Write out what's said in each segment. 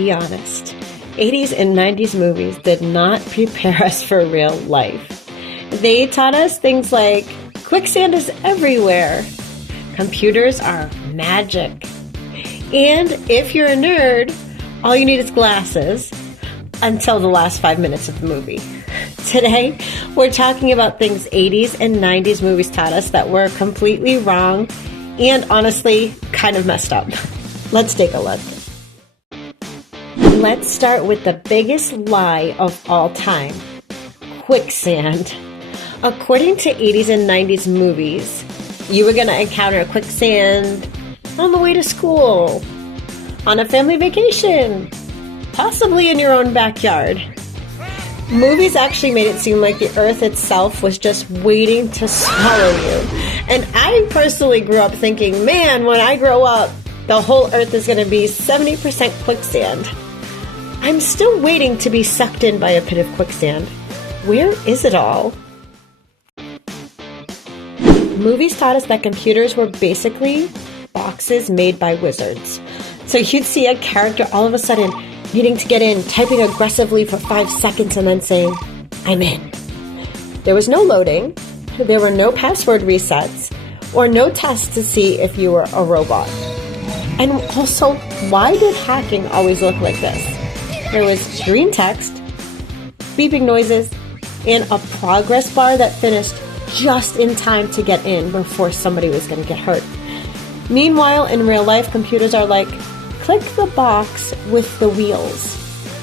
be honest. 80s and 90s movies did not prepare us for real life. They taught us things like quicksand is everywhere, computers are magic, and if you're a nerd, all you need is glasses until the last 5 minutes of the movie. Today, we're talking about things 80s and 90s movies taught us that were completely wrong and honestly kind of messed up. Let's take a look. Let's start with the biggest lie of all time, quicksand. According to 80s and 90s movies, you were going to encounter quicksand on the way to school, on a family vacation, possibly in your own backyard. Movies actually made it seem like the earth itself was just waiting to swallow you. And I personally grew up thinking, man, when I grow up, the whole earth is going to be 70% quicksand. I'm still waiting to be sucked in by a pit of quicksand. Where is it all? Movies taught us that computers were basically boxes made by wizards. So you'd see a character all of a sudden needing to get in, typing aggressively for 5 seconds and then saying, I'm in. There was no loading, there were no password resets, or no tests to see if you were a robot. And also, why did hacking always look like this? There was green text, beeping noises, and a progress bar that finished just in time to get in before somebody was going to get hurt. Meanwhile, in real life, computers are like, click the box with the wheels,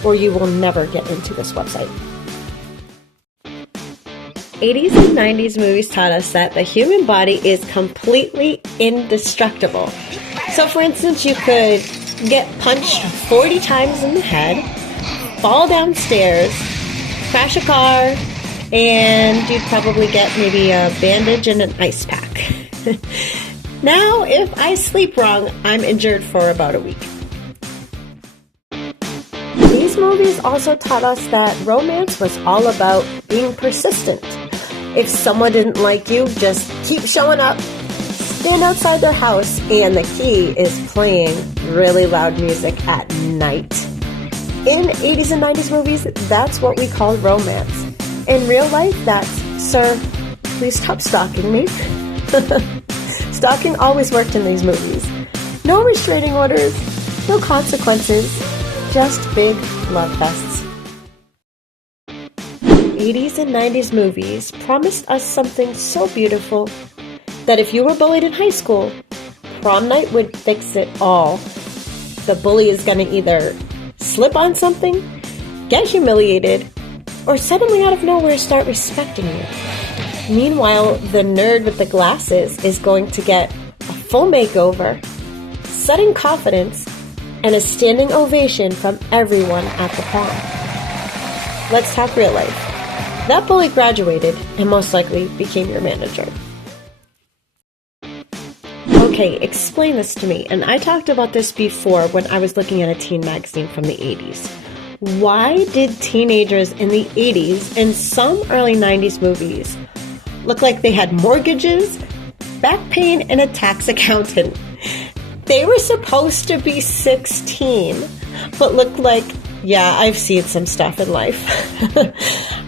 or you will never get into this website. 80s and 90s movies taught us that the human body is completely indestructible. So for instance, you could get punched 40 times in the head, fall downstairs, crash a car, and you'd probably get maybe a bandage and an ice pack. Now, if I sleep wrong, I'm injured for about a week. These movies also taught us that romance was all about being persistent. If someone didn't like you, just keep showing up. Stand outside their house, and the key is playing really loud music at night. In 80s and 90s movies, that's what we call romance. In real life, that's, sir, please stop stalking me. Stalking always worked in these movies. No restraining orders, no consequences, just big love fests. 80s and 90s movies promised us something so beautiful that if you were bullied in high school, prom night would fix it all. The bully is going to either slip on something, get humiliated, or suddenly out of nowhere start respecting you. Meanwhile, the nerd with the glasses is going to get a full makeover, sudden confidence, and a standing ovation from everyone at the prom. Let's talk real life. That bully graduated and most likely became your manager. Okay, explain this to me. And I talked about this before when I was looking at a teen magazine from the 80s. Why did teenagers in the 80s and some early 90s movies look like they had mortgages, back pain, and a tax accountant? They were supposed to be 16, but looked like, yeah, I've seen some stuff in life.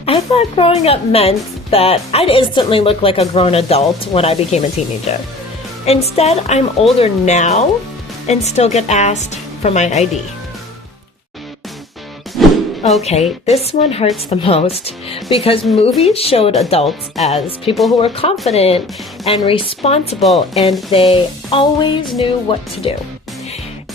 I thought growing up meant that I'd instantly look like a grown adult when I became a teenager. Instead, I'm older now and still get asked for my ID. Okay, this one hurts the most because movies showed adults as people who were confident and responsible, and they always knew what to do.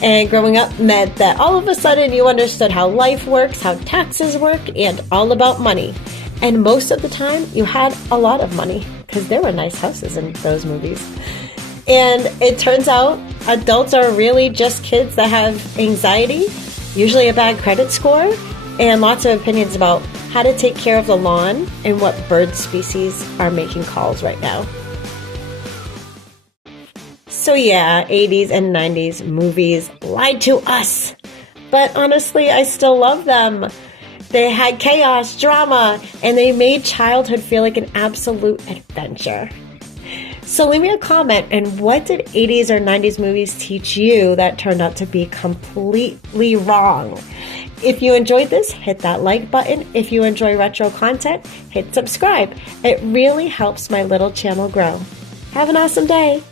And growing up meant that all of a sudden you understood how life works, how taxes work, and all about money. And most of the time you had a lot of money because there were nice houses in those movies. And it turns out adults are really just kids that have anxiety, usually a bad credit score, and lots of opinions about how to take care of the lawn and what bird species are making calls right now. So yeah, 80s and 90s movies lied to us. But honestly, I still love them. They had chaos, drama, and they made childhood feel like an absolute adventure. So leave me a comment, and what did 80s or 90s movies teach you that turned out to be completely wrong? If you enjoyed this, hit that like button. If you enjoy retro content, hit subscribe. It really helps my little channel grow. Have an awesome day.